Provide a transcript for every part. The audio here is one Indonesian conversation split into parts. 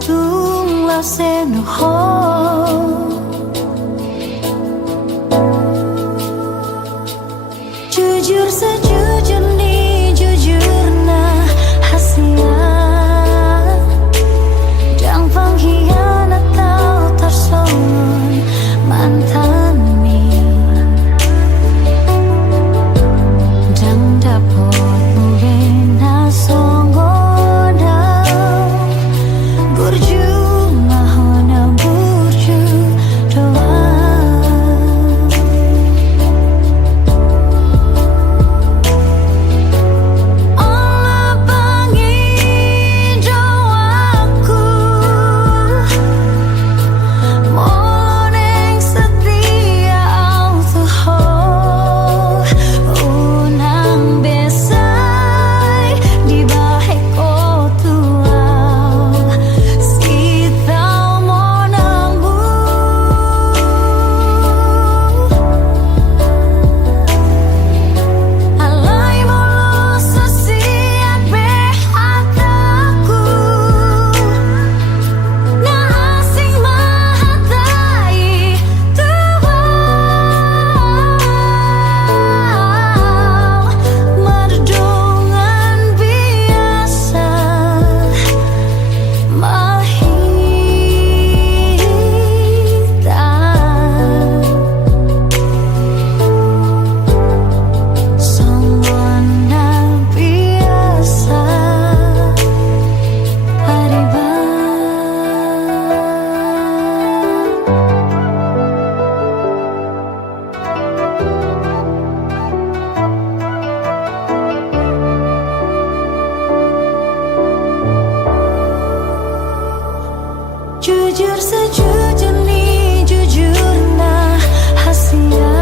tung la se no ho. Jujur sejujurnya, jujurna hasia dan pengkhianat kau tersohon mantan mi dan dapat mubena songgoda burju mahona burju doa. Jujur sejujurnya, jujurna hasia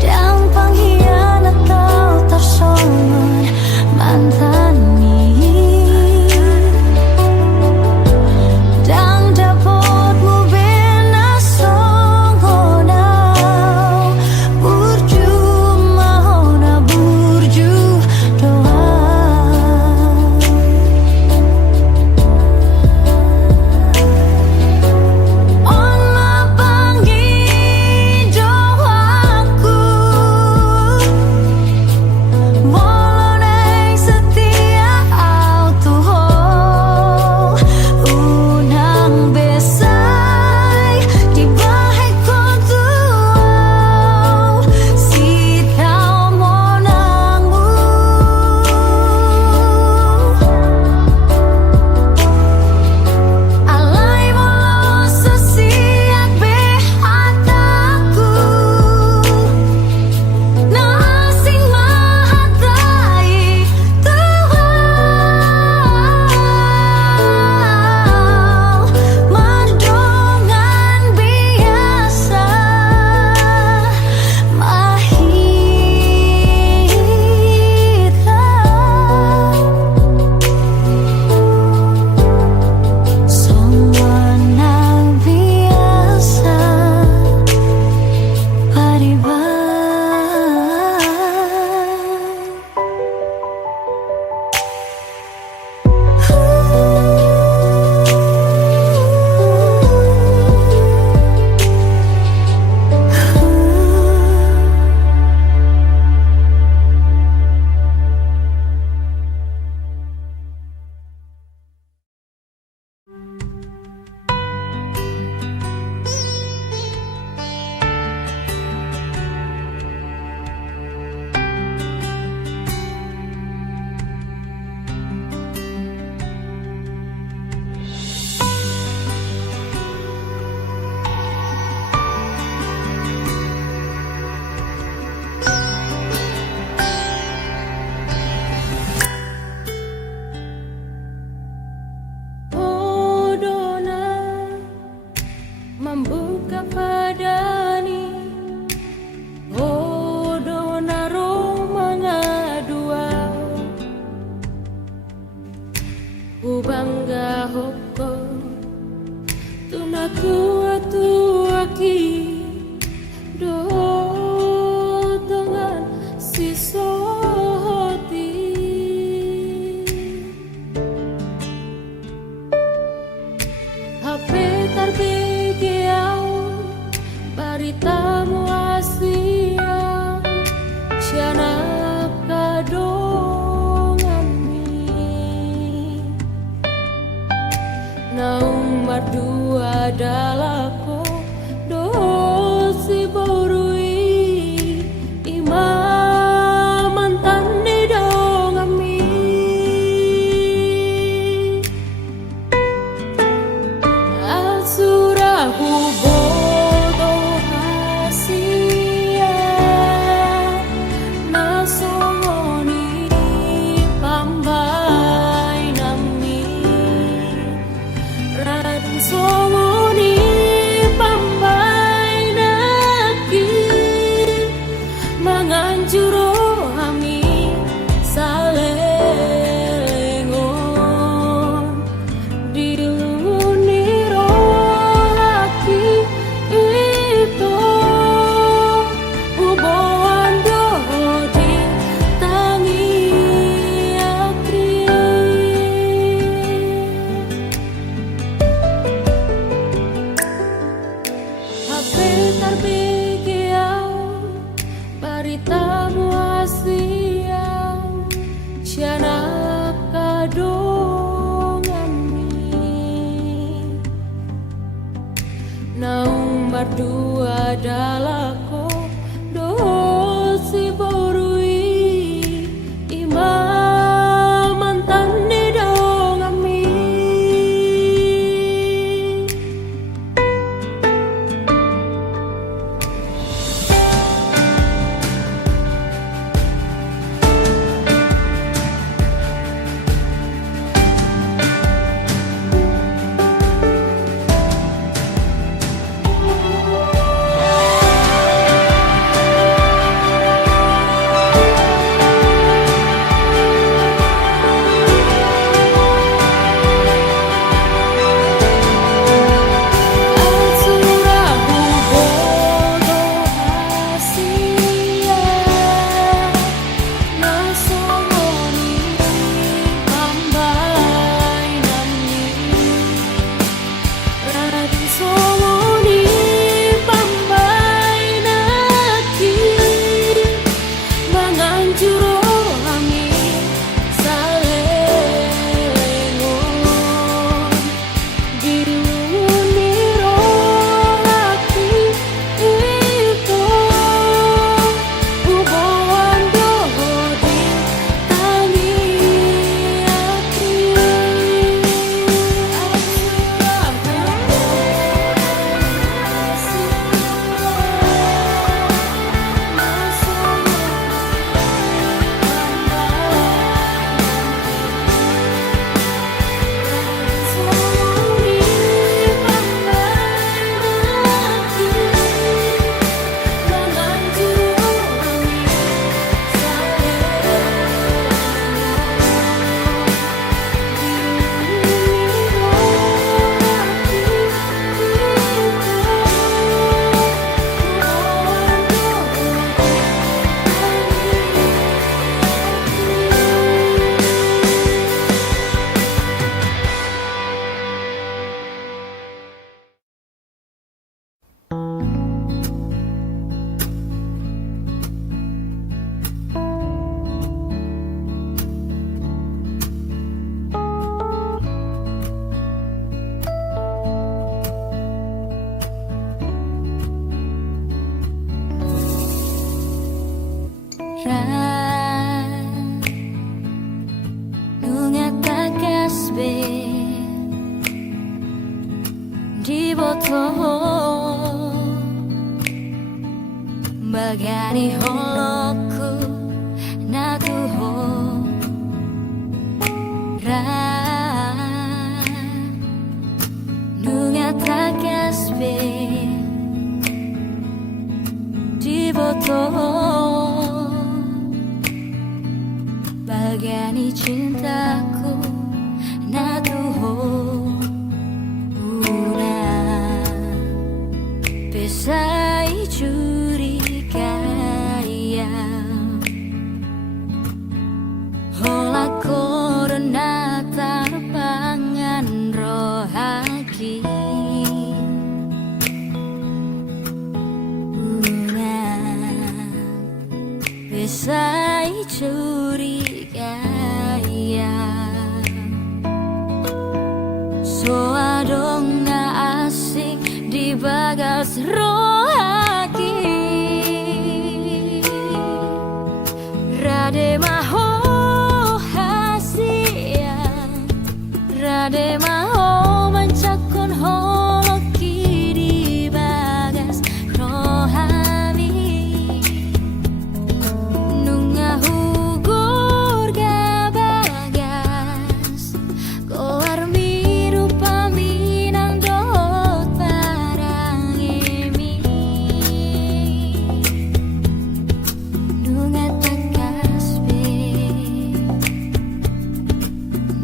dan pengkhianat kau tersohon mantan mi dan dapat mubena songgoda burju mahona burju doa. Membuka padani Odona Roma dua Ubangga hoko Tunaku atuaki Do dengan sisoti baritamu Asia Siana kadongan mi Naung mardua dalako dosi borui Imam mantan di dongan mi Asurahu bodo hasia Nasongoni pambai nami Raden songoni pambai naki Manganjuro ami salengon Diluniro haki itu Uboan dohodi tangi akri Hape tarbigiau baritamu Asia Siana kadongan mi Naung bardua dalako dosi borui Imam mantan di dongan mi Asurahu bodo hasia Nasongoni pambai nami Raden songoni pambai naki Manganjuro ami salengon Diluniro haki itu Uboan dohodi tangi akri Nunga takasbe di botol Bagani holoku naguho Nunga takasbe di botol Bagani cintaku natuho una pesai curiga hola corona tarpangan rohaki soa dong na asing di bagas rohaki rade maho hasia rade maho mencakun holoki di bagas rohani nunga hugur gabagas koar miru paminang dot parang emi nunga takasbe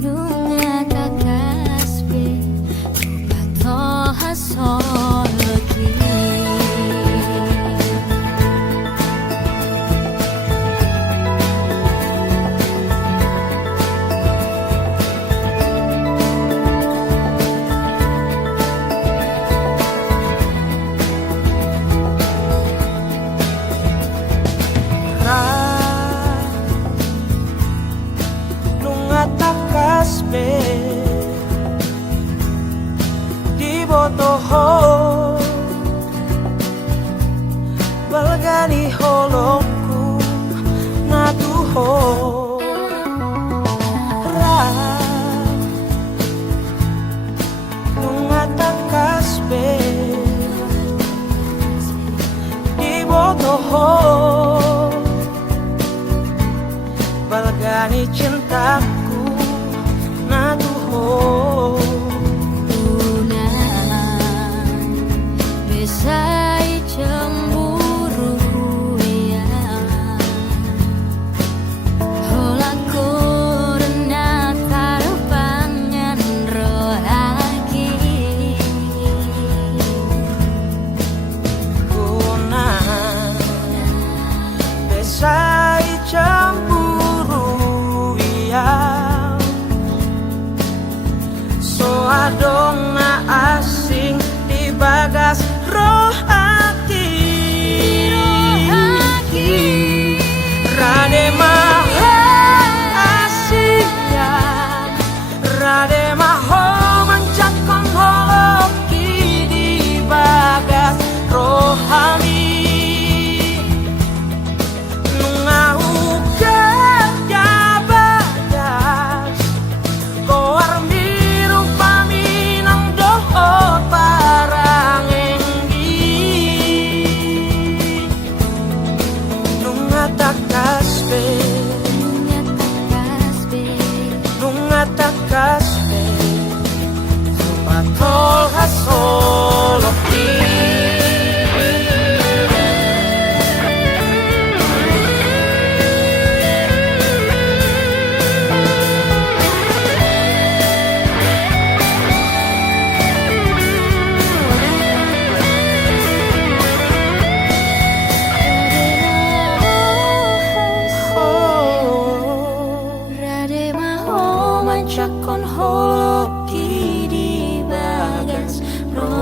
nunga takasbe patoha solki Nunga takasbe di botoho balgani holongku natuho nunga takasbe di botoho balgani cintaku natuho Unan besai cemburu ya holako rena tarpangan rohaki Kunan besai cemburu ya so adong na asing di bagas rohaki rade maho asing ya rade maho mencakon holoki di bagas rohani nunga uga gabagas koar miru paminang dohot parang enggi nunga takasbe nunga takasbe patol hasoloki rade maho mencakon holoki di bagas rohani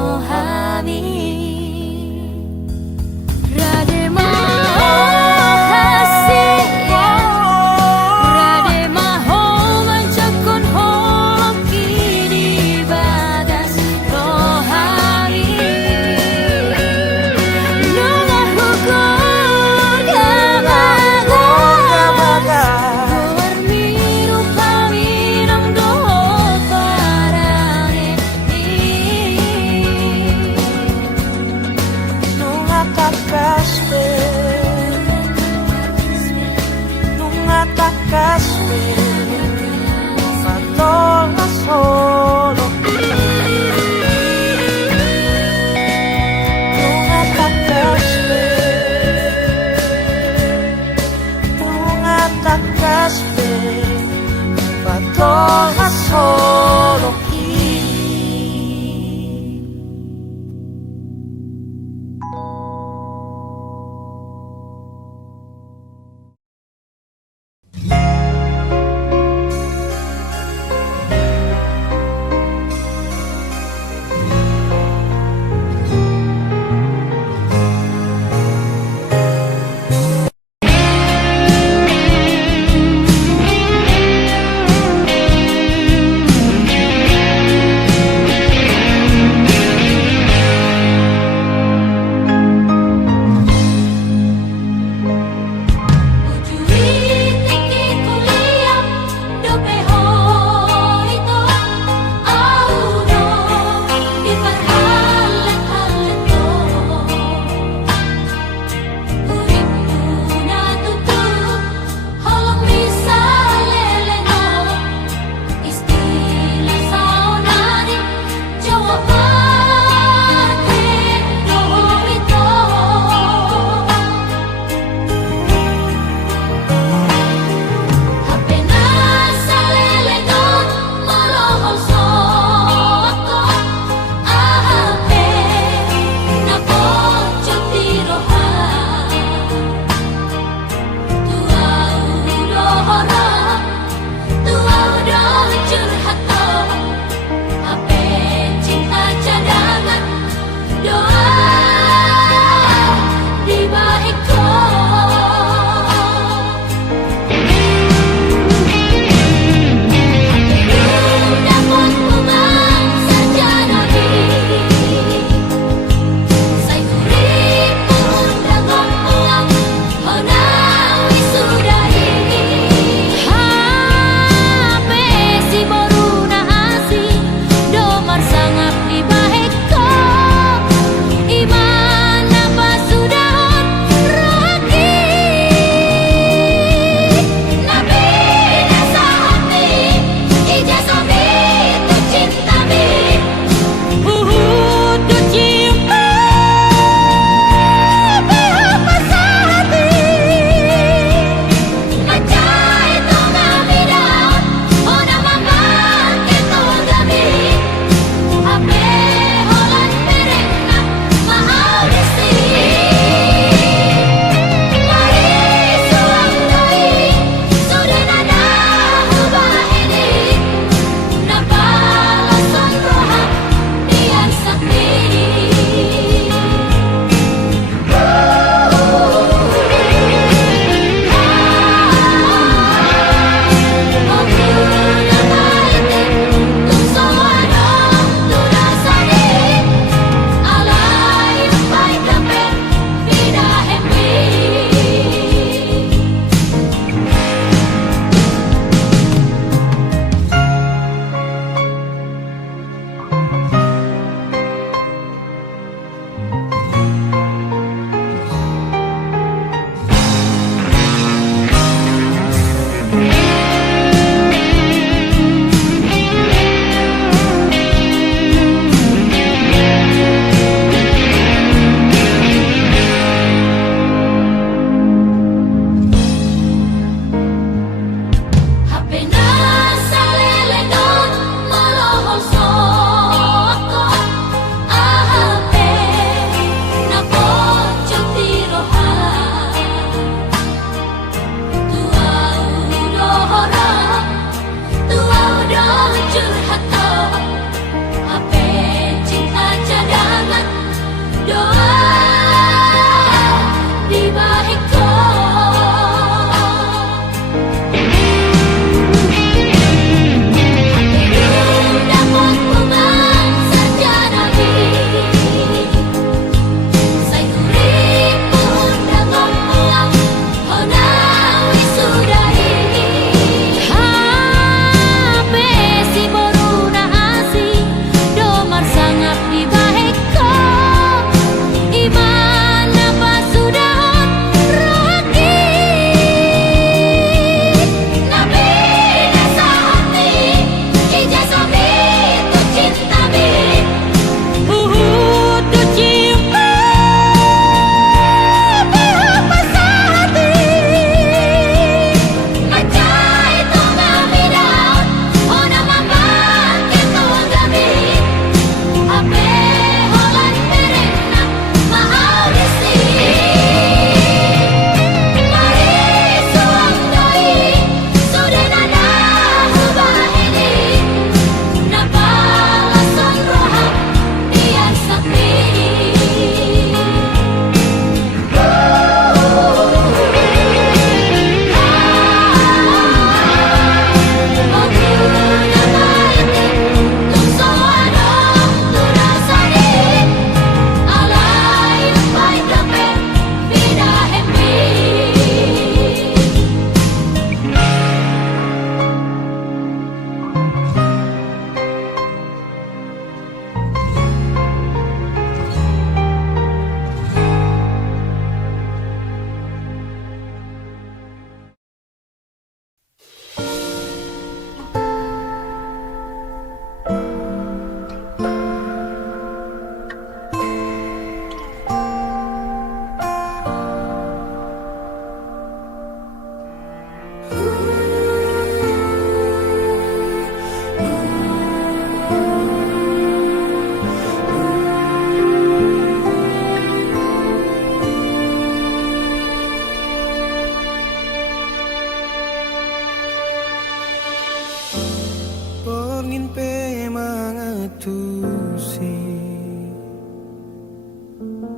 tusi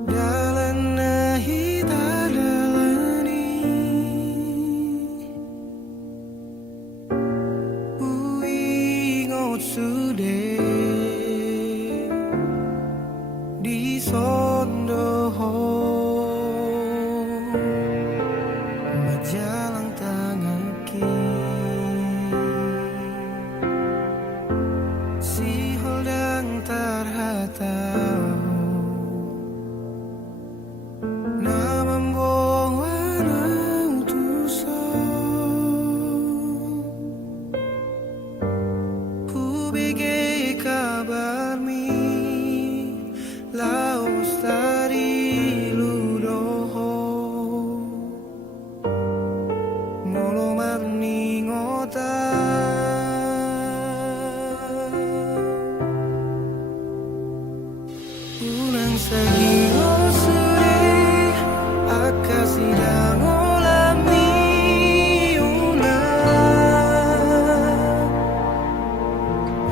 dalan nahita dalani uingot sude di sondoho majalang tangaki si holdang tarhatau na membawa utusan ku bege kabarmi laos dari ludoho molo marni ngota unang sahingo suri akasidang olami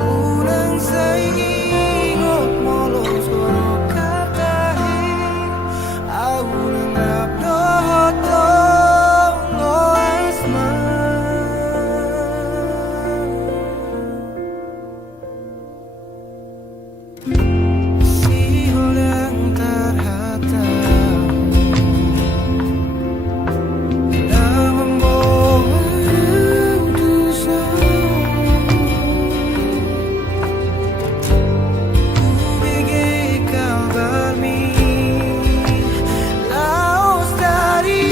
unang sahingo molo soro katahi unang abdoto lo asma si holdang tarhatau na membawa utusan ku bege kabarmi laos dari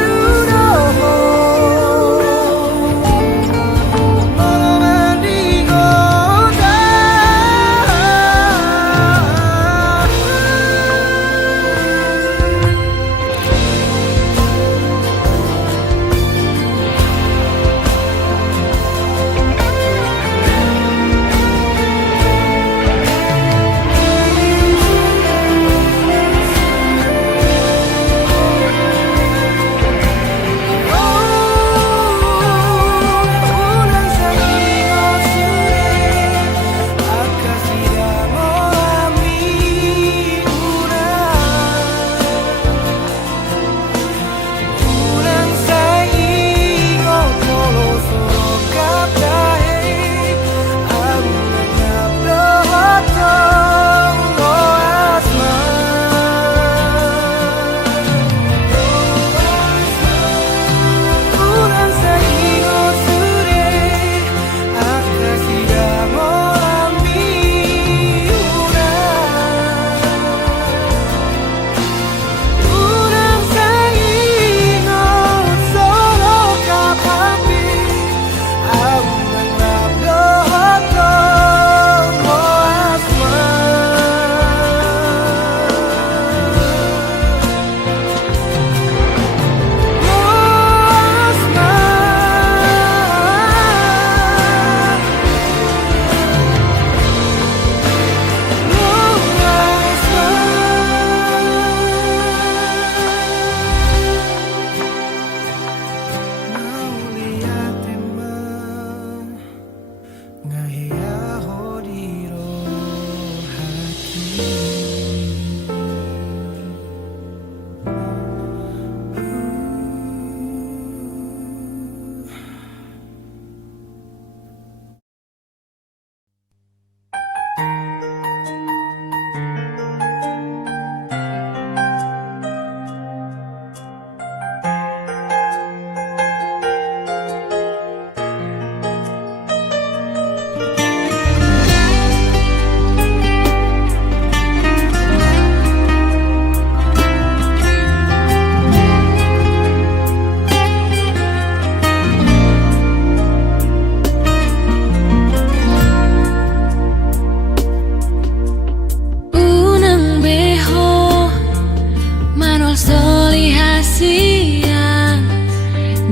ludoho molo mandi kota unang sahingo suri akasidang olami unang sahingo molo soro katahi unang abdoto lo asma unang sahingo suri akasidang olami unang sahingo soro kapapi unang abdoto lo asma unang beho manol soli hasian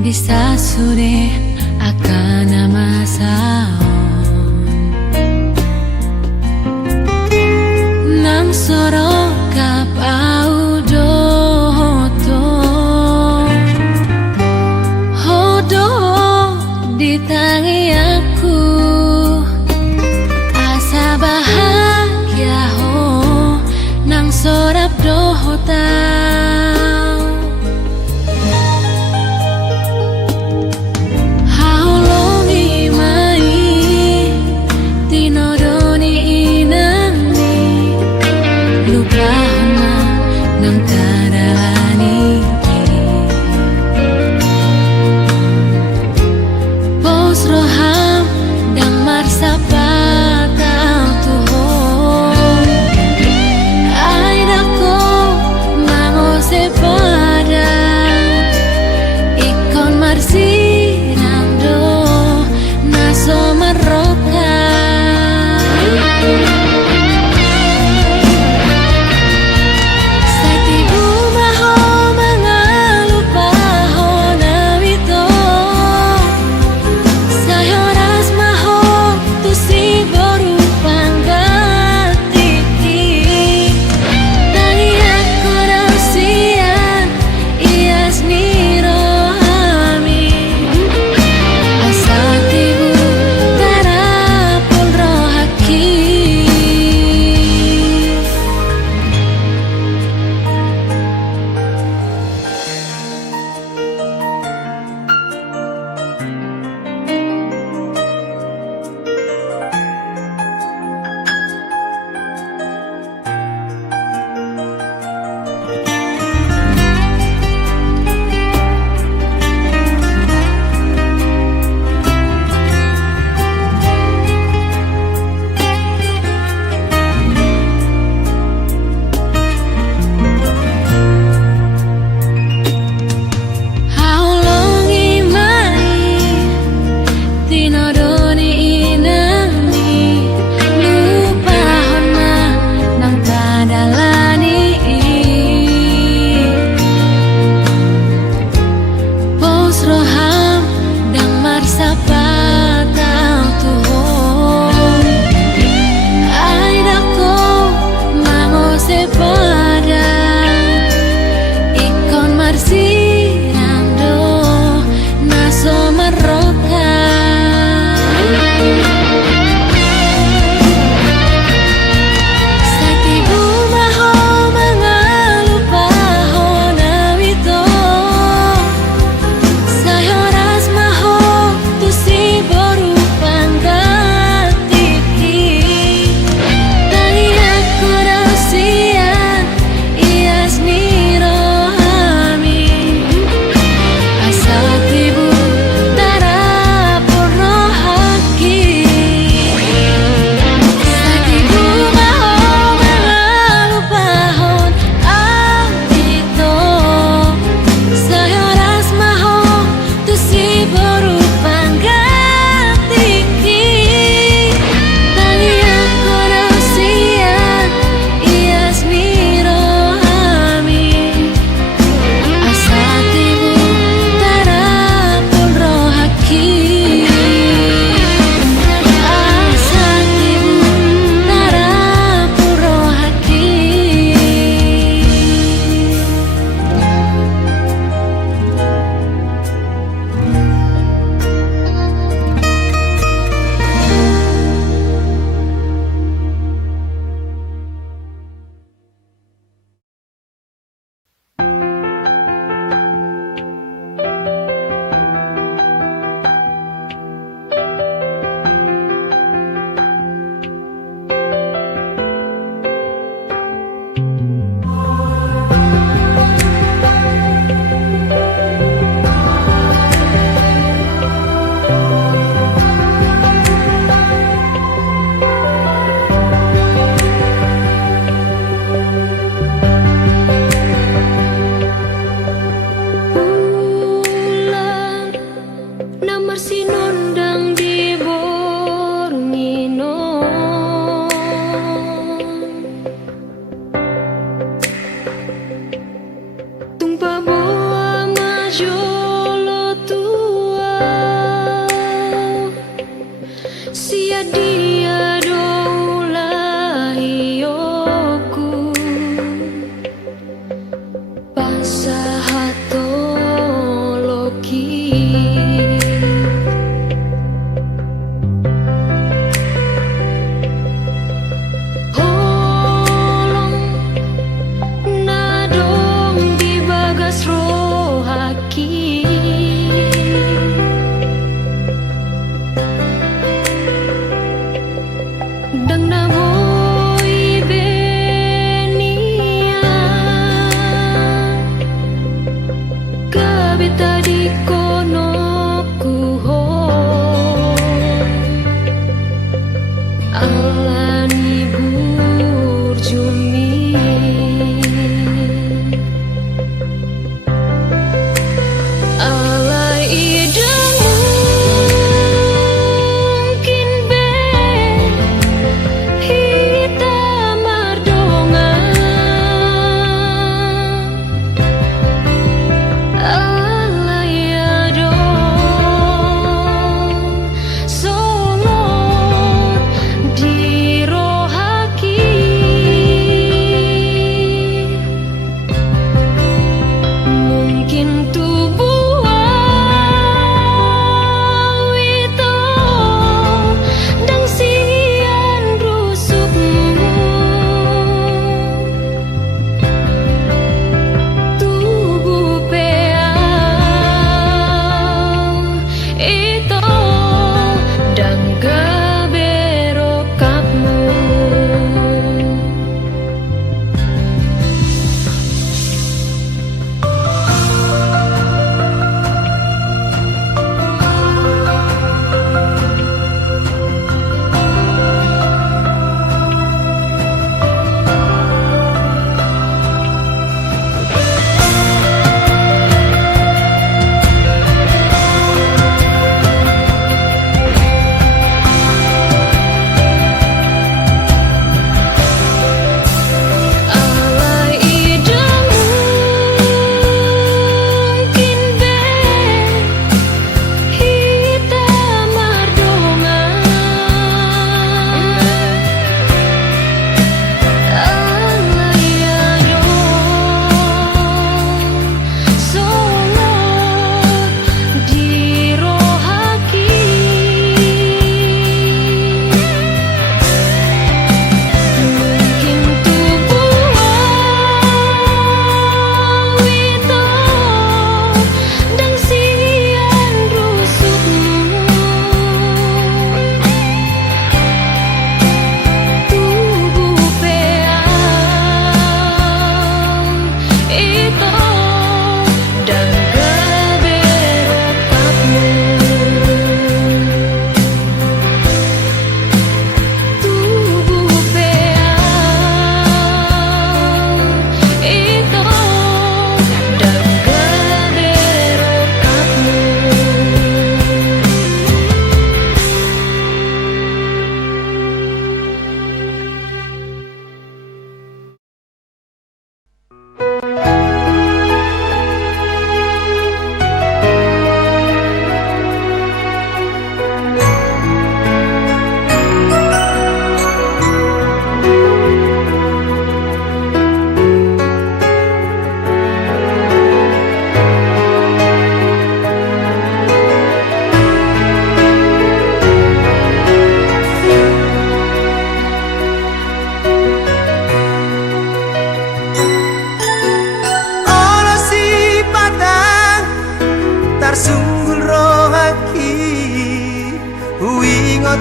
bisa sude akan nama saon nam soro kap audoto hodo ditangi aku asa bahagia sorap doho tau haulongi mai tinodoni inangni lupa homa nang kadalani pos roham dang marsapa tau tuhon ai dako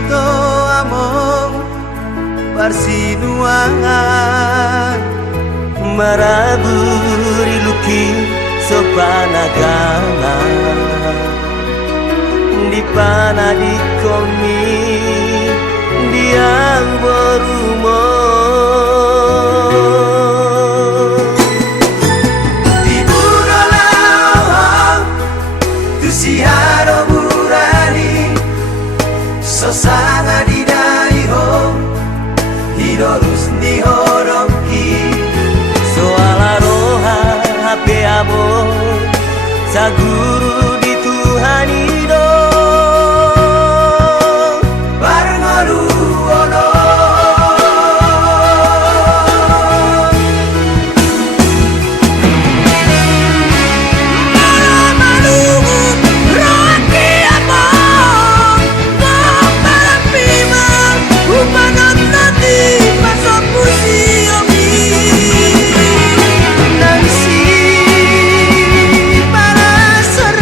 to among parsinuangan maraburi luki sopanagana di pana di komi diang berumo di budolah tu siaro burani sosanga di daiho hidorus ni horongki soala roha hape abo saguru di Tuhan ido bareng ono para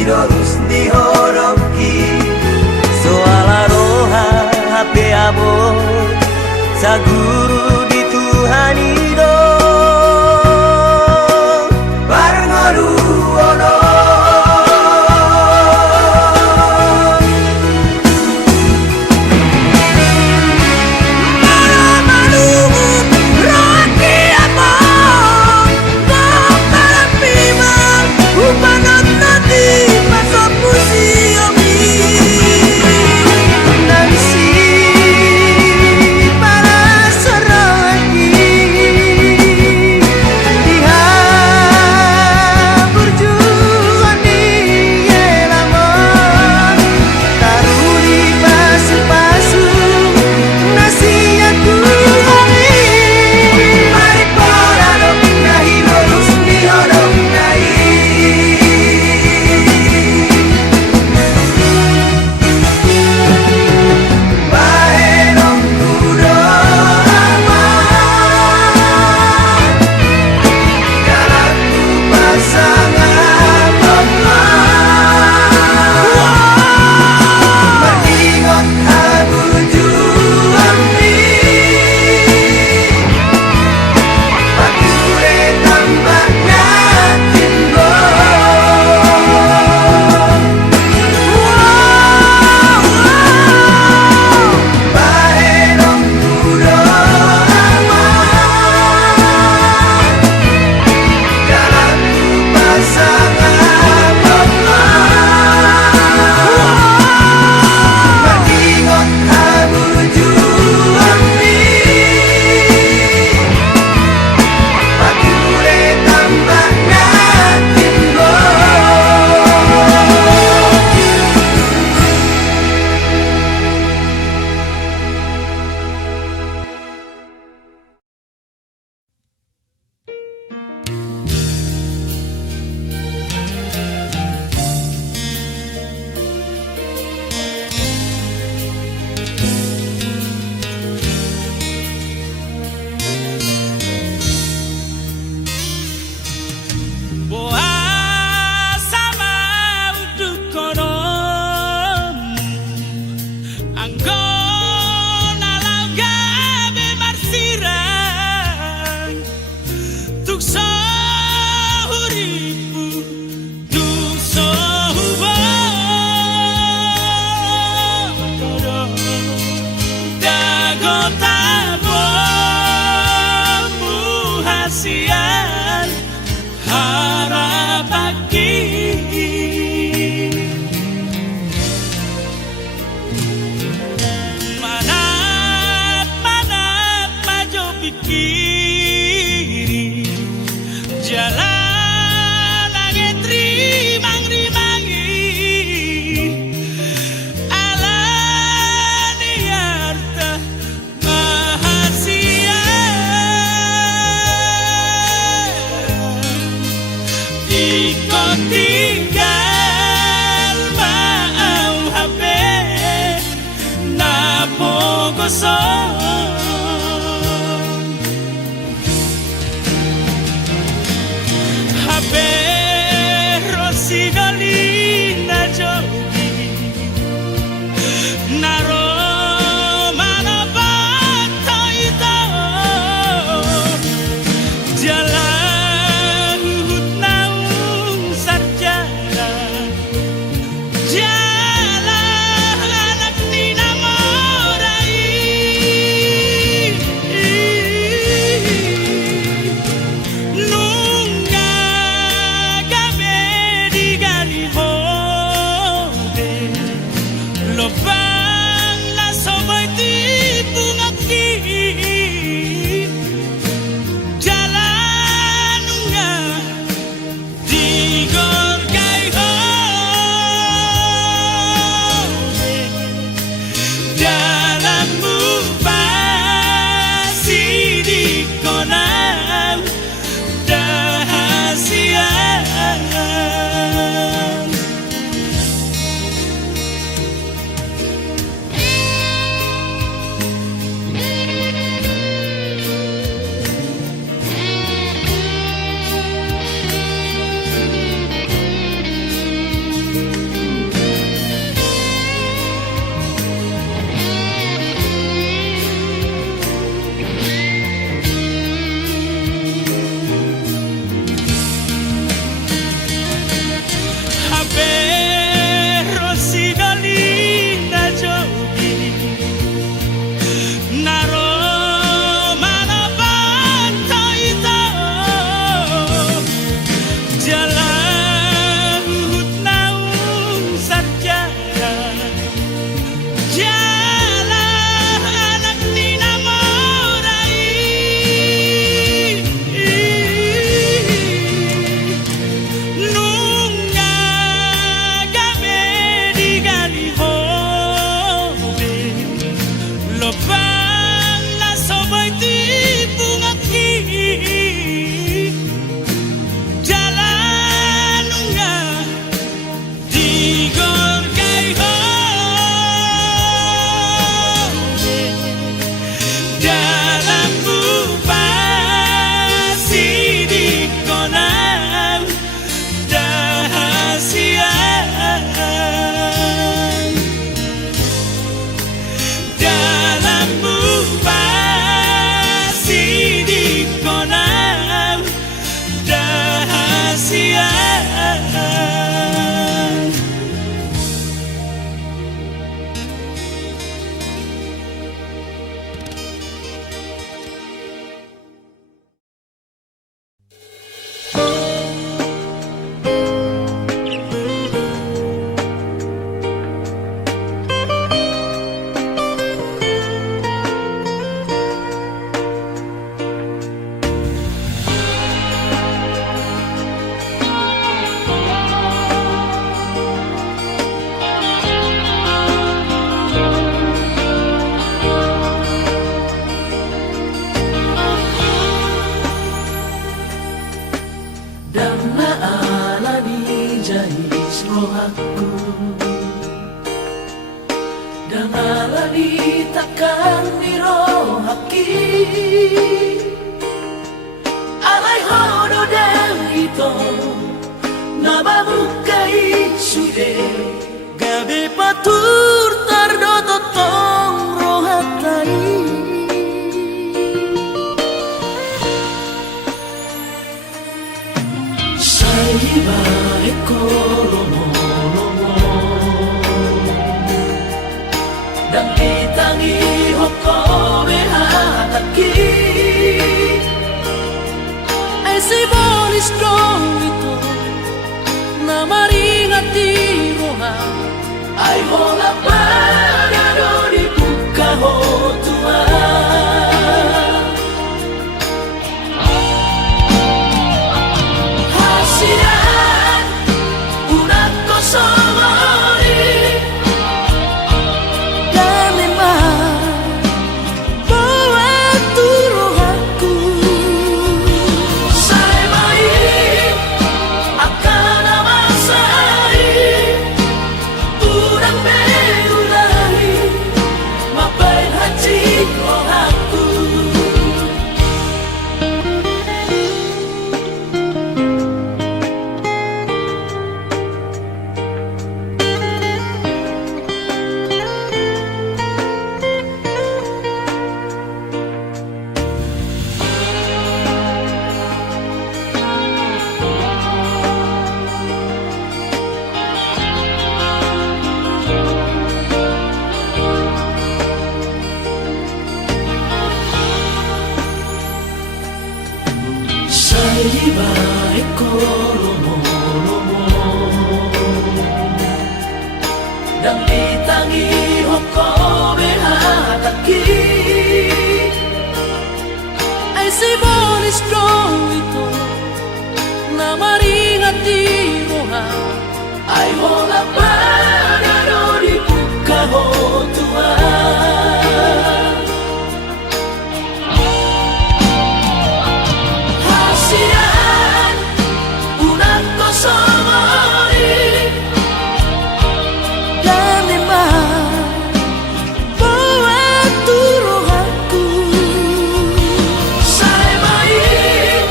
Hidorus dihoromki Soala roha hape abot Saguru di Tuhan Ido Bareng olu ono Para serang jalani takkan dirohaki alai hono dan ito nabamukai sude gabe patur tardoto tong rohatai saiba ekolomo dan ditangi hokome hataki ai simboli strong itu namaringati roha ai hola pada do dibuka ho Tuhan hasiran udah kosong saiba ekolomo dan ditangi hokome hataki ai simboli strong itu namaringati roha ai hola pada do dibuka ho Tuhan hasiran udah kosong dan lemah buat turuhanku saya baik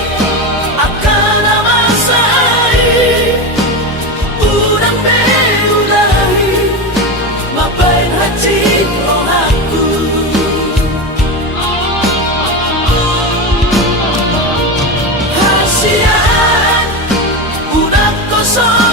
akan amasai udang beulahi mapain hati rohaku hasiran udah kosong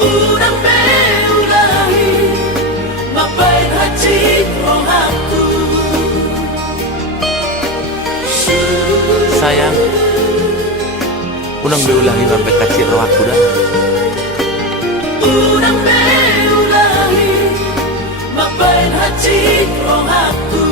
udang beulahi mapain hati rohaku sayang udang beulahi mapain hati rohaku dah udang beulahi mapain hati rohaku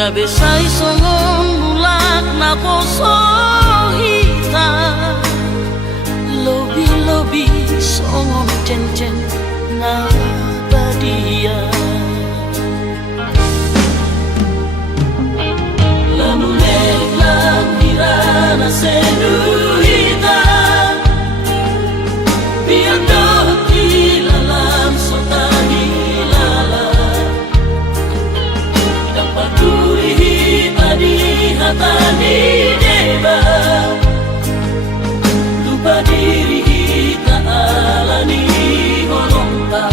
gabe sai songon mulak na poso hita lobi songon cen na badia lamunek lam hirana senu hita biando ilalam sotani lala dapat duri hita di hatani deba lupa diri hita alani holongta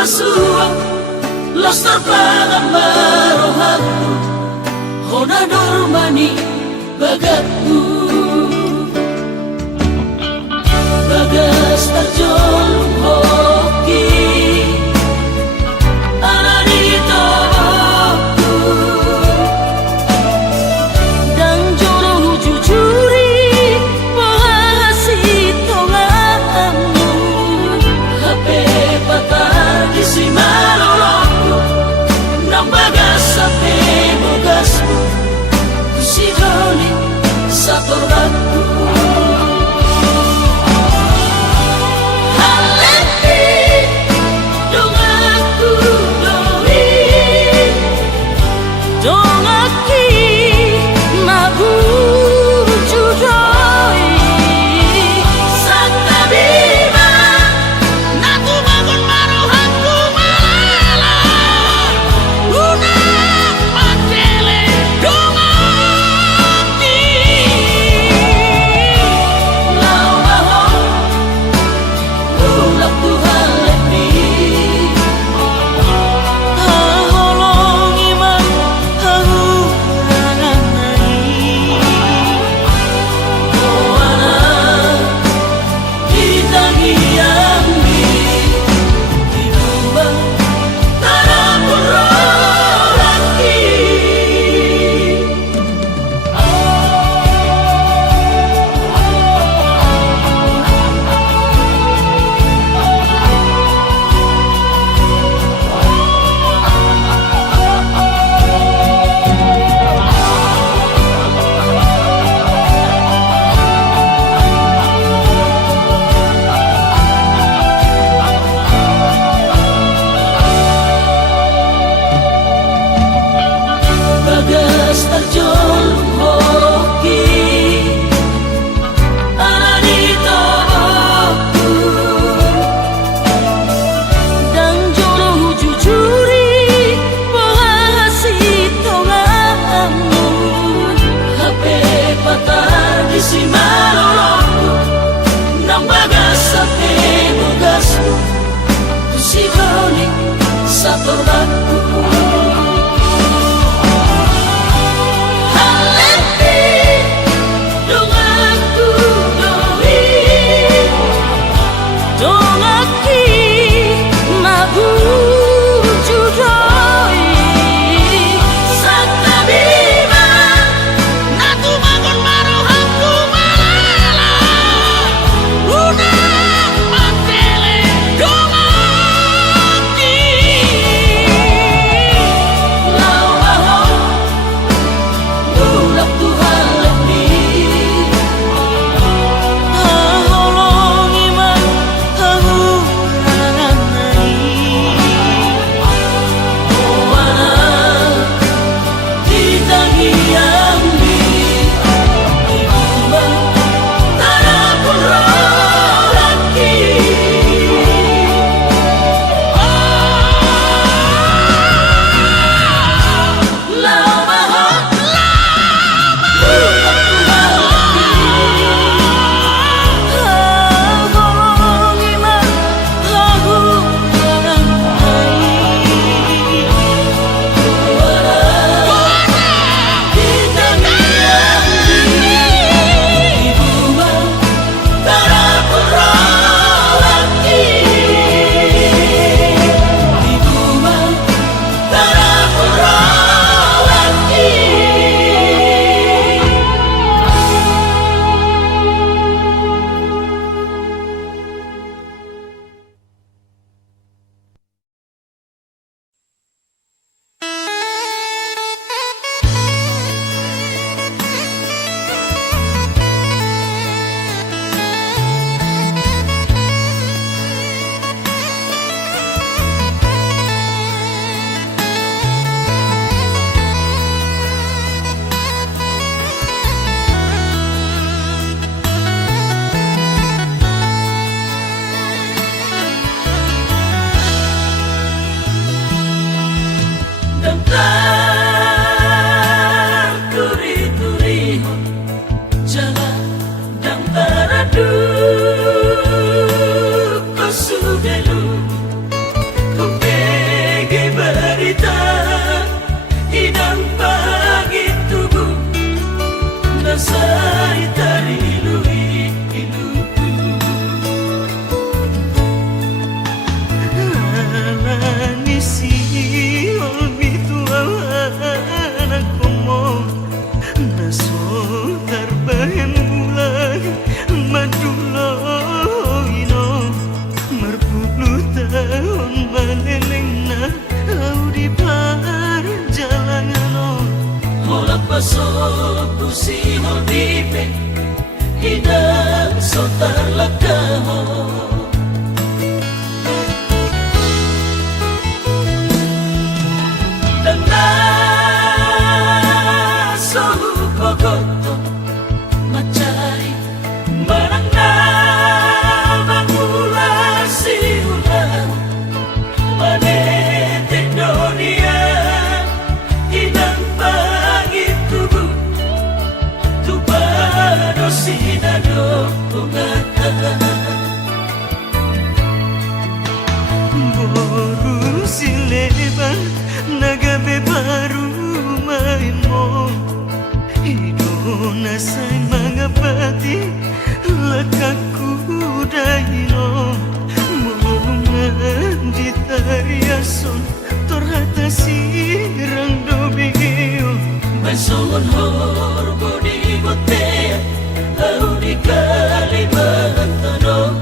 Pasuang los terpangan marohanku Hona dormani bagatku Bagas terjolong hoki jolong hoki alani toku Dan jolo jujuri bahasi tongamu HP patar di simalolongku nang bagas HP bogasmu tu si doni satorbaku Halepi dongaku doi Dongaki mabu judoi Satabima natu bangun marohanku malala Una matele domaki Lau aho bulak Tuhan lebih Haholongi man hahuranganai Wana ditangi ambi Ibumba tarapun rolaki Lama Haholongi man hahuranganai Sari tari lui ilu Alani si olbitu anak komo naso tarbahan bulan madulo ino merpuluh tahun maleleng na audi perjalanan Molak pasok si holdipe hidang sotar lakaho Dana sohu kogoto macari barang na mangulasi ulang manete dunia hidang pagi tubuh tubado sinado Boru sileban nagabe baru main mo Idona say mga pati lakaku dahino Mulungan di tariason torhata sirang dobigeo Masongon horbo di botea au di Kalimantan tanah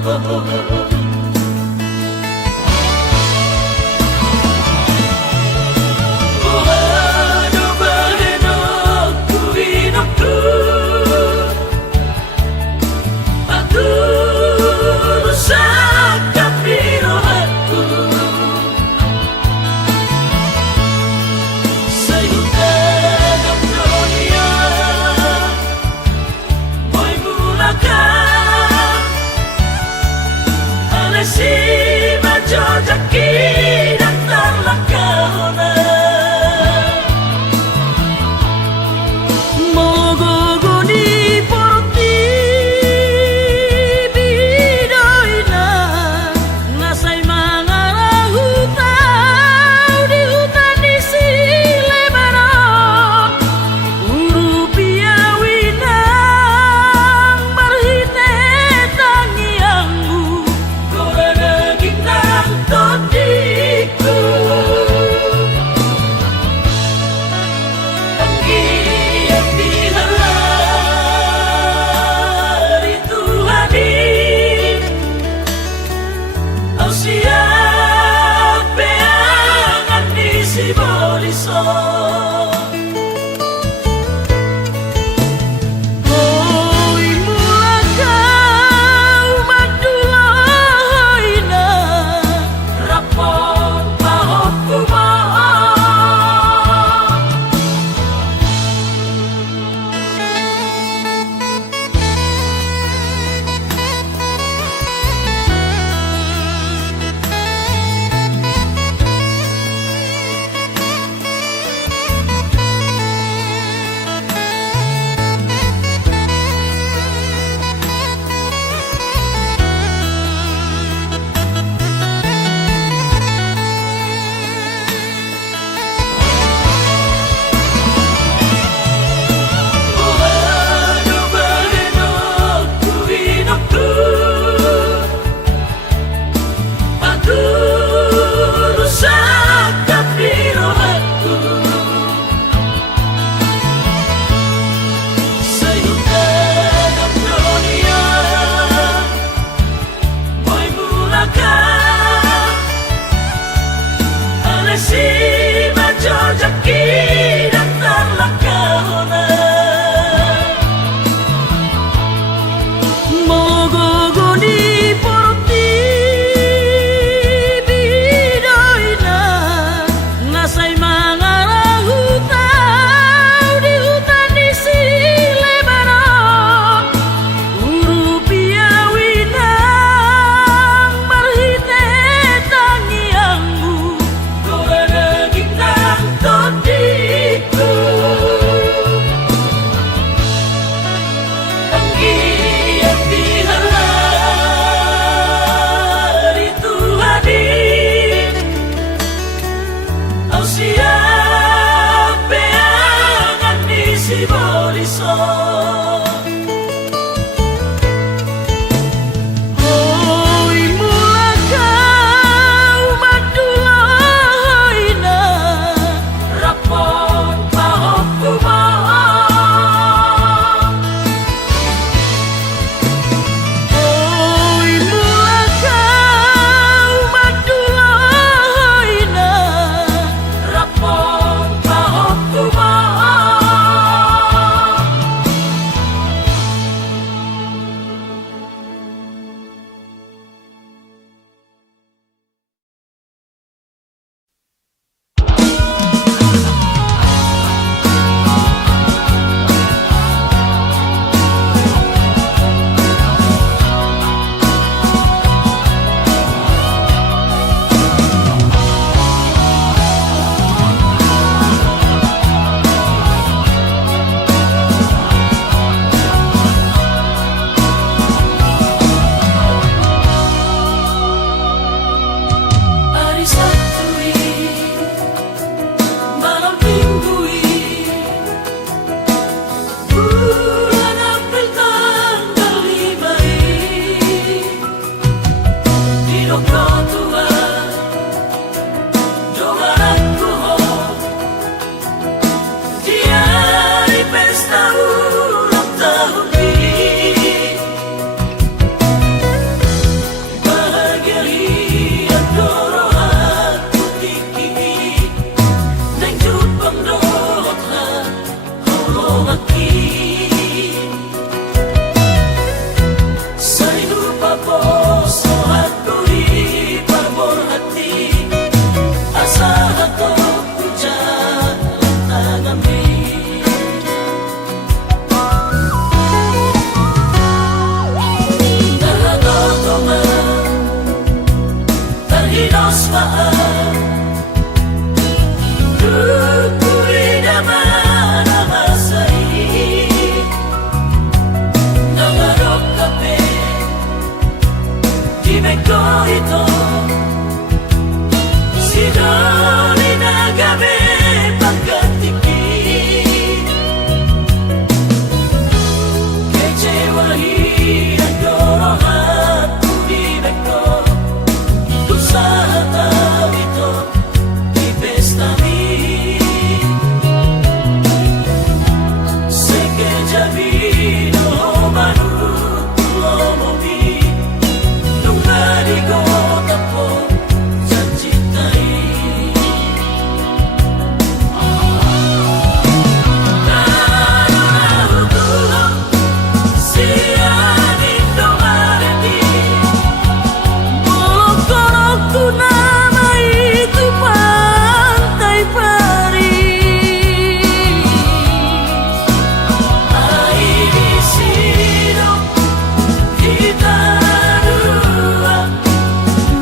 siapa yang isi boriso. Oi mula kau madulaina Rapon pahoku Oi mula kau madulaina Rapon pahoku Hari Sabtui malam Minggu'i bulan April tanggal 5 di Doko tua Jogaranku ho di hari pesta ulang tahun ini bahagia hidup dorohan putih neng jupang doha horomaki saya lupa poso hatui parbor hati asa hato pujan tanami Terhadotoma terhidos maan Dukuri damana masai Nangarok kape di beko ito Sidoli nagabe pagkatiki Kecewahi ang dorohan di beko Usaha tau ito di pesta mi Sekejabi no manut lomomi Nungari ko tapo janjitai Narunahu tulong siang Indomaret Molokoroku nama itu pantai Paris Air di sini kita dua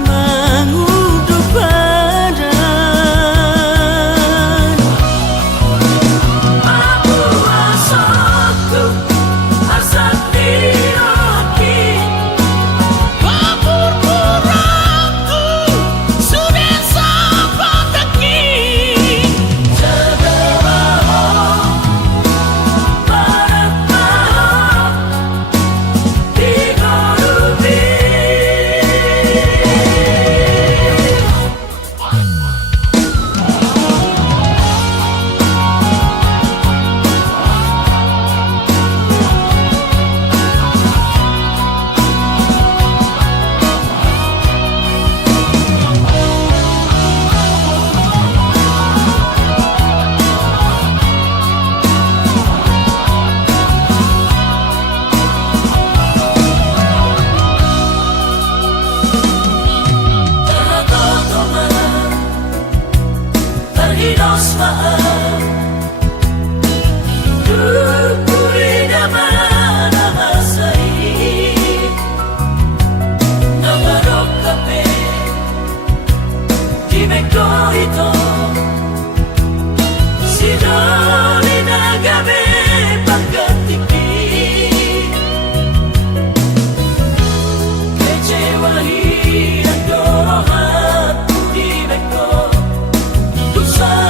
menguduh badan Mampu asaku asal diraki Babur kurangku sudah sampai kaki Sebelah barat di Gorubi Terhadotoma terhidos maan Dukuri damana masai Nangarok kape di beko ito Sidoli nagabe pagkatiki Kecewahi ang dorohan di beko Tusa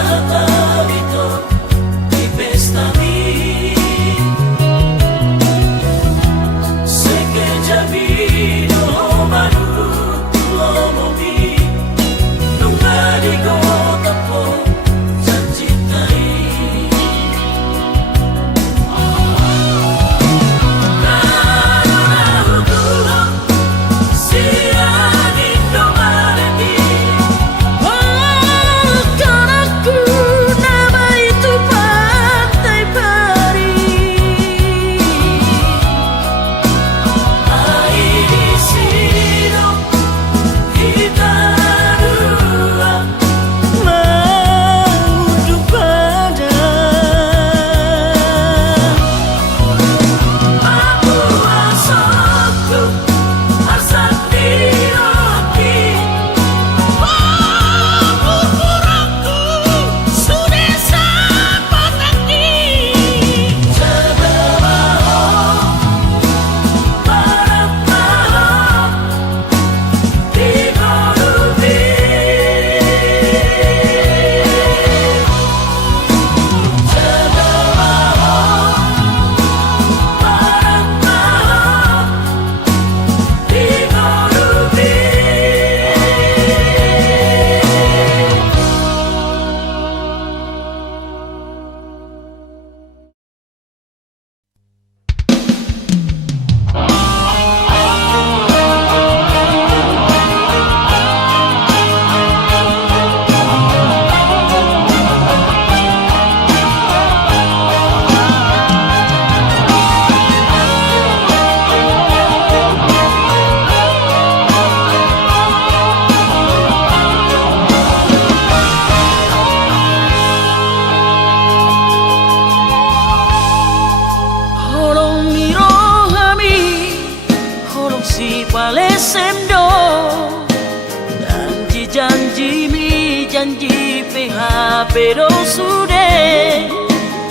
pedo sude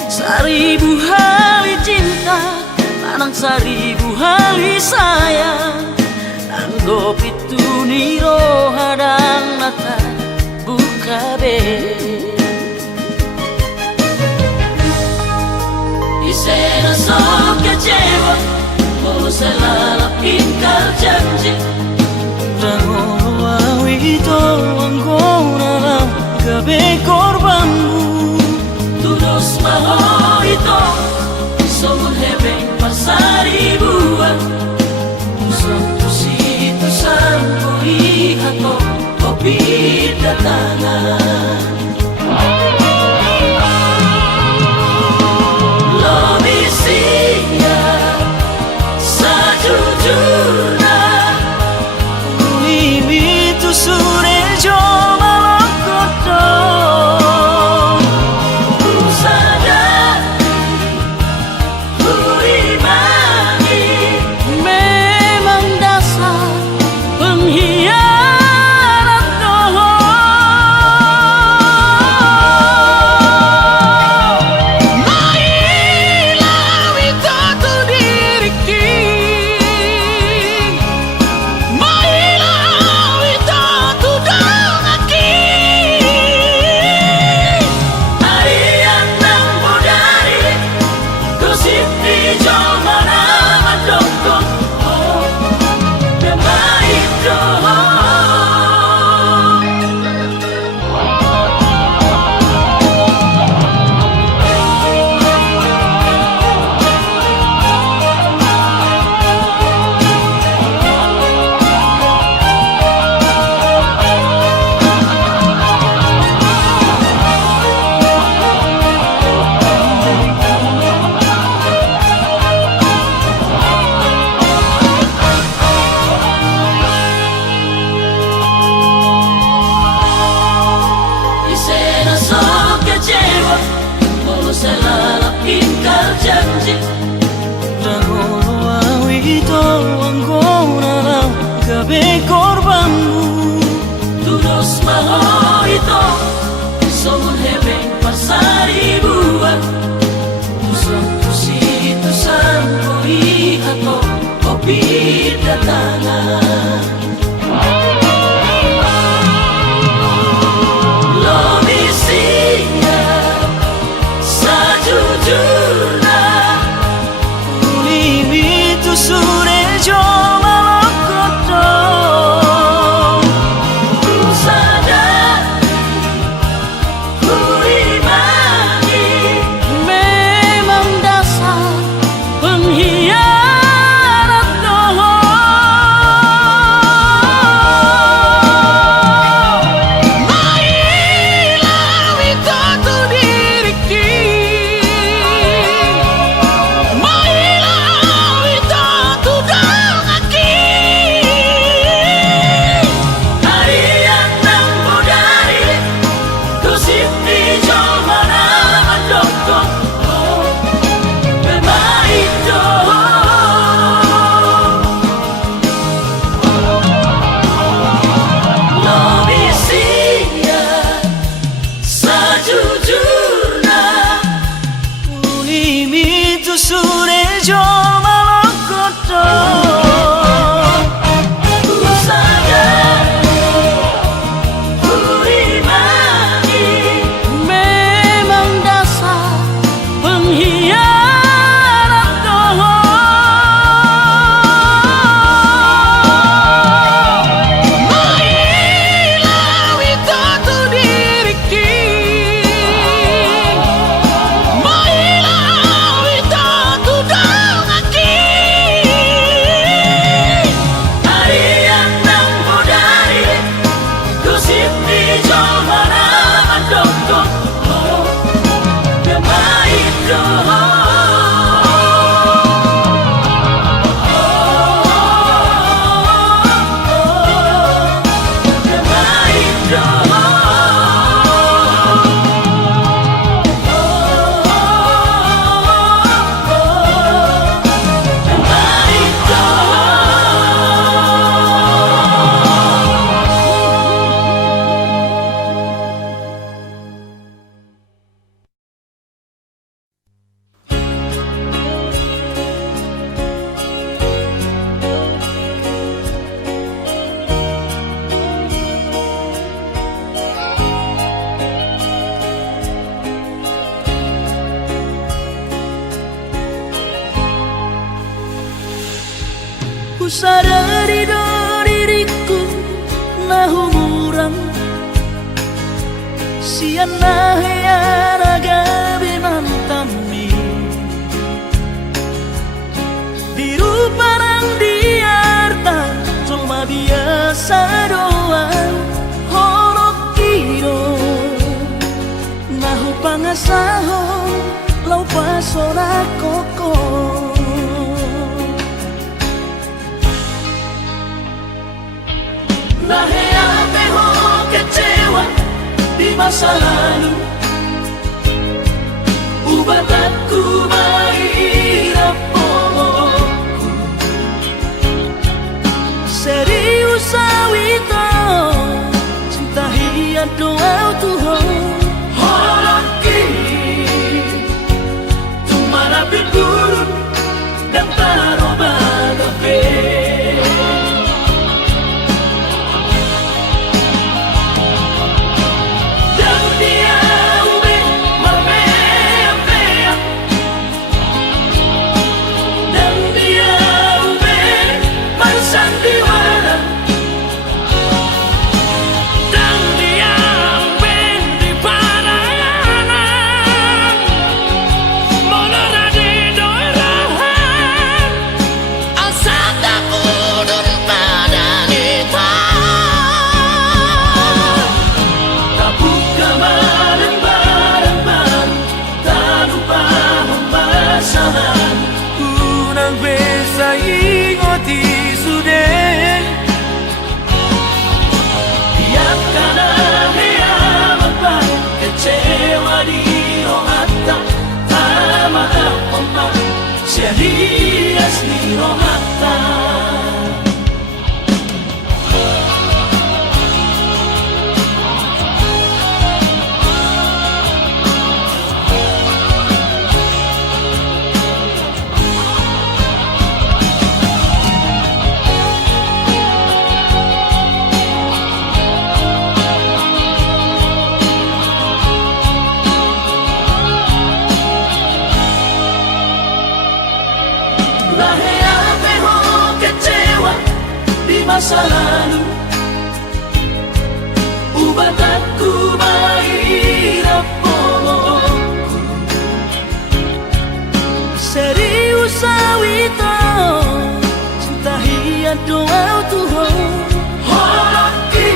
seribu hari cinta lanang seribu hari sayang anggap itu niro hadang nata buka be isena sok kecewa mau selalu ingkar janji Rangono awito anggona gabe korbanmu Tudos maho ito Somun hebeng pasari buat Usang situ sampo ihato Kopi datangan Lobi siya Sajujurna Ulimi tu sure jo malakoto Selalu ingkar janji Rangono awito anggona gabe korbanmu Tudos maho ito Somun hebeng pasari buat Usang situ sampo ihato Kopi datangan Lobi siya Sajujurna Ulimi tu sure jo malakoto Ku sadar Ku sadari do diriku nahu murang siana heyara gabi mantami biru parang diarta cuma biasa doang horok kiro nahu pangasaho lau pasora koko Nahea peho kecewa di masa lalu Ubatanku mahirap pomoku Serius awito cinta hiat doa Tuhan Holoki Tumara pinturun dan taroba gape Serias di rohata Lahea peho kecewa di masa lalu Ubatanku mahirap pomoku Serius awito cinta hiat doa Tuhan Holoki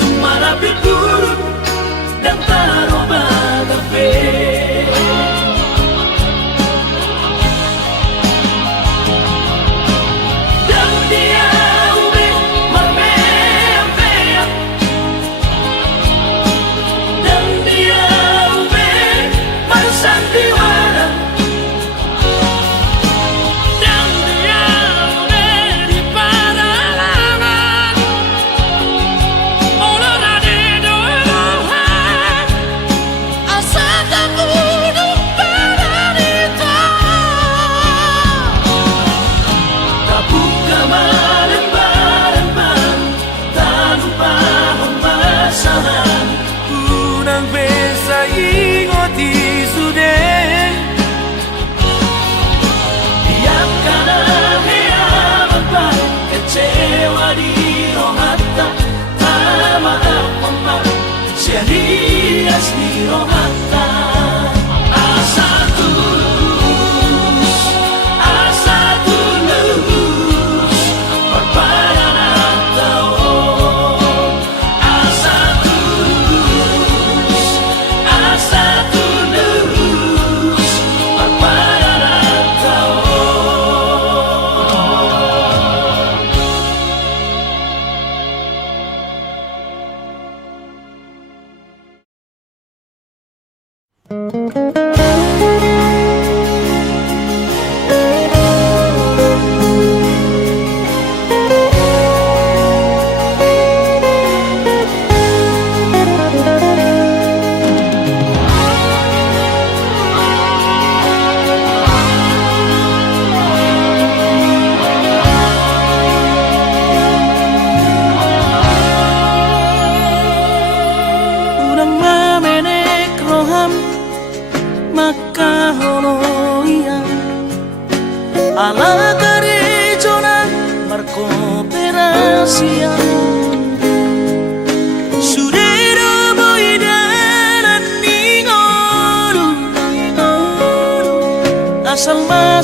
Tumara pinturun dan taroba gape Serias di rohata Asa tulus Berpayaran tau Asa tulus Berpayaran tau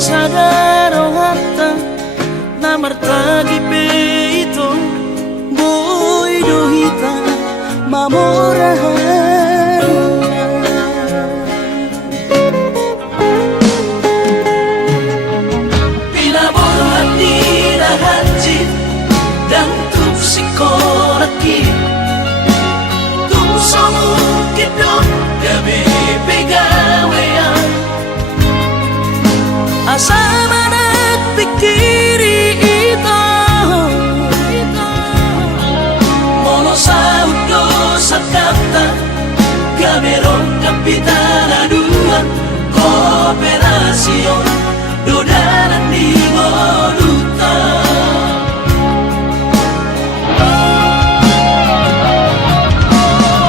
sadaro hatta namartagi peito boy dohita mamorahan Pinaboran ni nahanjit dan tuk sikoraki tuk somong kidok gabi pegawean asa manak pikiri ito mono sa udo sa kata gamerong kapitana dua kooperasyon dodanan di Moluta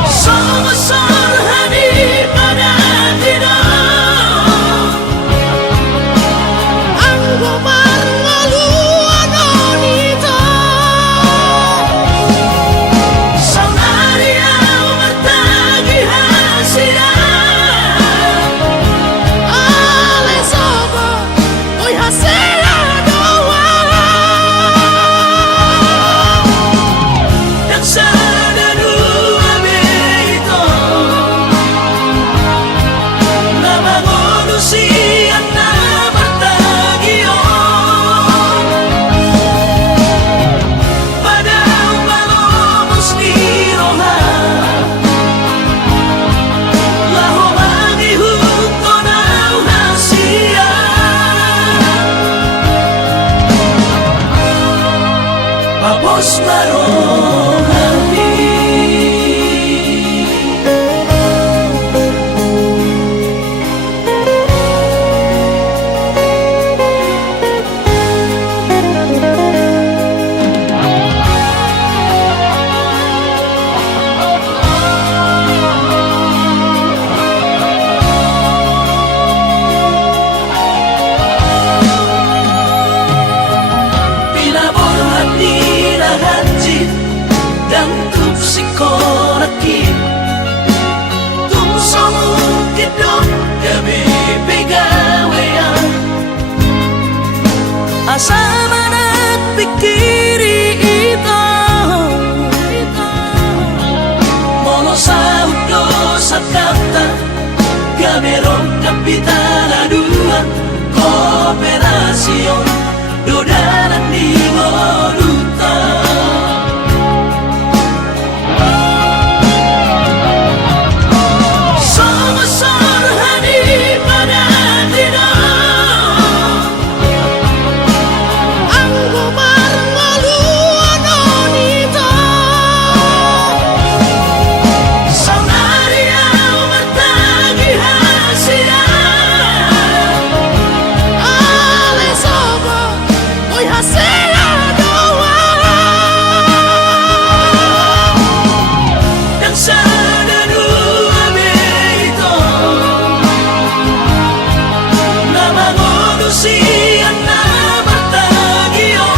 Sama-sama hadir pada tidak Anggo marngaluan onita Saunaria matagi hasiran Ale sobo oi hasira doa Dan sada dua beito Nama manusia nama tagion Pada umalomos ni roha Laho mangihuto na unasia Papos marohani Pinaboran ni nahanjit dan tuk sikoraki tuk somong kidok gabi pegawean asa manak pikiri ito mono sa udo sa kata gamerong kapitana dua kooperasyon dodanan di Moluta Sama-sama hadir pada tidak Anggo marngaluan onita Saunaria matagi hasiran Ale sobo oi hasira doa Dan sada dua beito Nama manusia nama tagion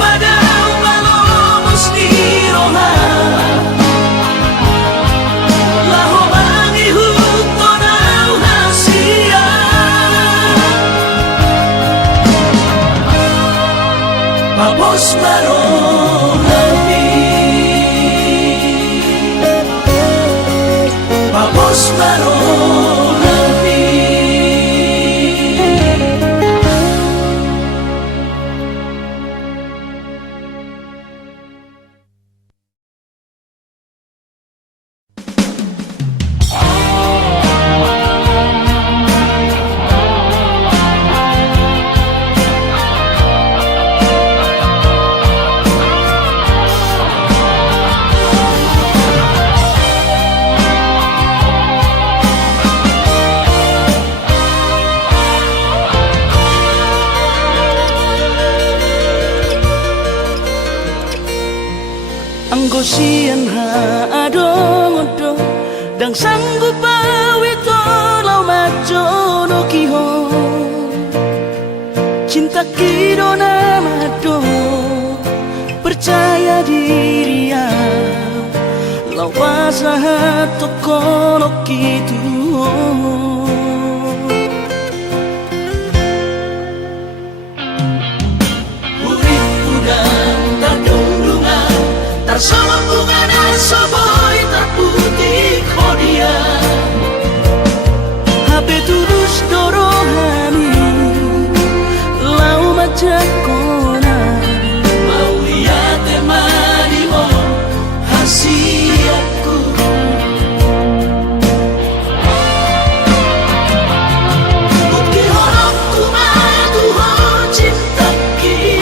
Pada umalomos ni roha Laho mangihuto na unasia Papos marohani Papos marohani Anggo sian ha adong odo dang sanggup awito lau majo no kiho cinta kido namado percaya diri ya lau pasahat toko no kitu Tarsama bunga dan soboy terputih kodia Hape tulus dorohani Lau majakona Mau lihat temani mo hasiatku Bukti horokku madu ho cintaki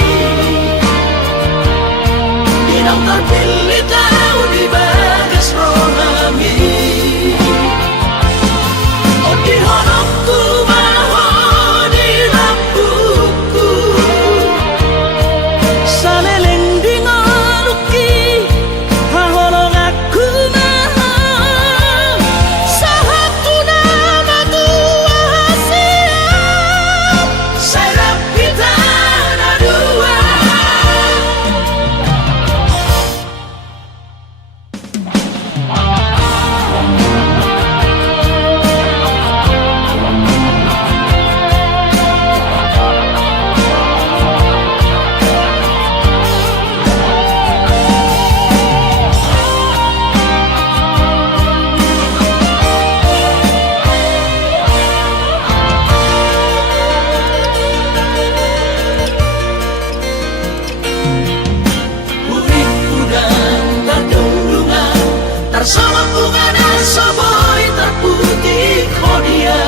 Dinang terpilih tahu di bagas rohami Oh di horokku maho di lampuku Saleleng di ngaluki Haholong aku maha Sahatu nama tua siap Saya kita ada dua Urip udang terdundungan Tarsama bunga dan soboy terputih kodia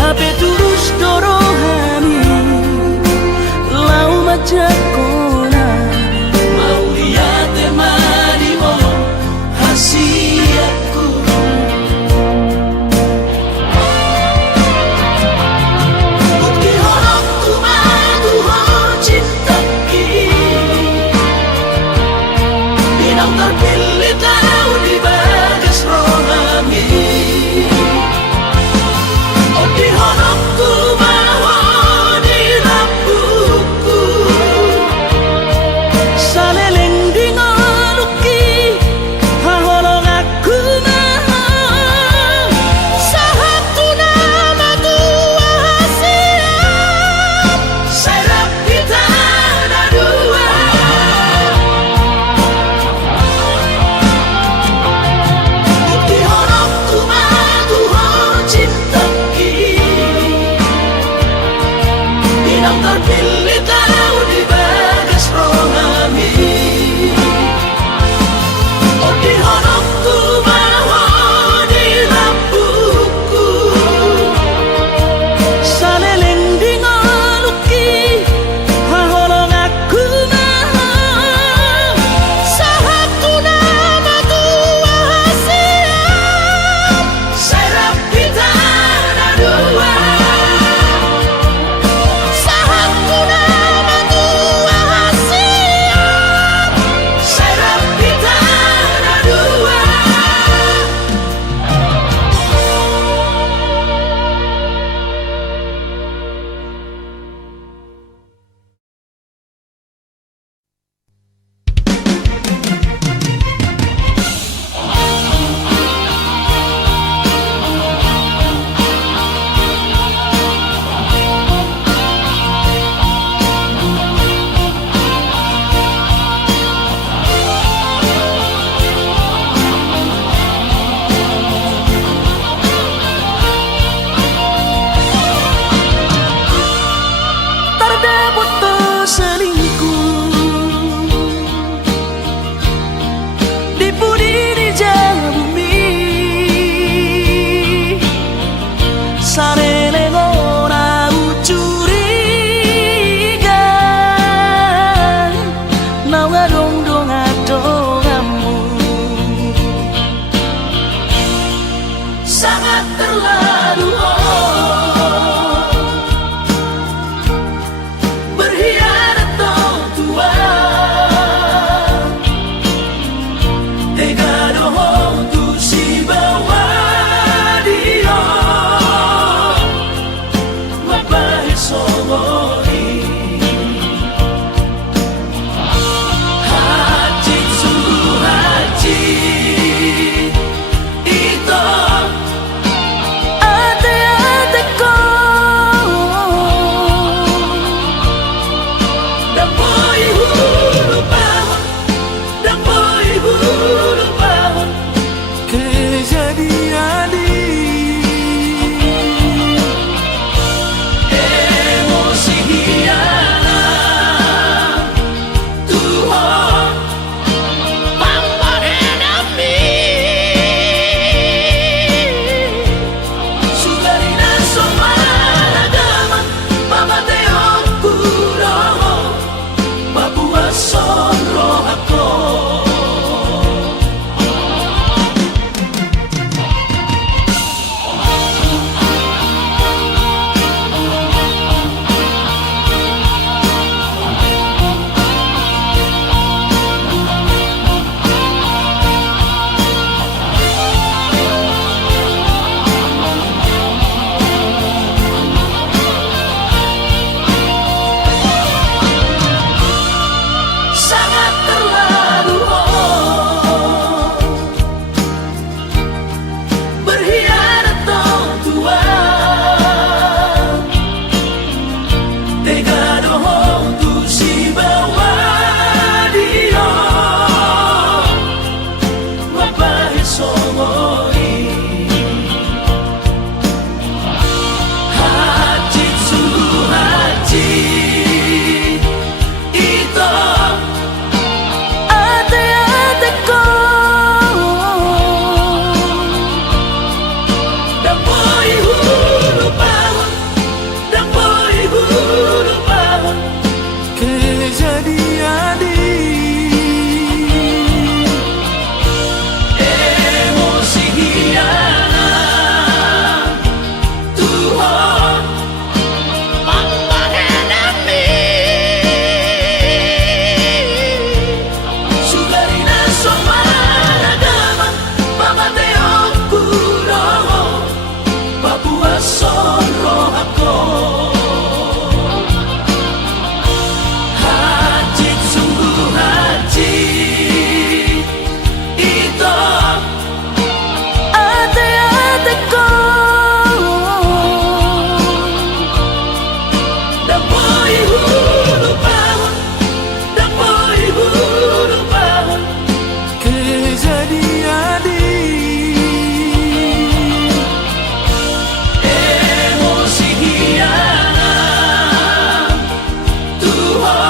Hape tulus dorohani Lau majakona Mau lihat temani mo hasiatku Bukti horokku madu ho cintaki Dinang terpilih tahu di bagas rohami Oh di horokku maho di lampuku Saleleng di ngaluki Haholong aku maha Sahatu nama tua siap Saya kita ada dua Tuhan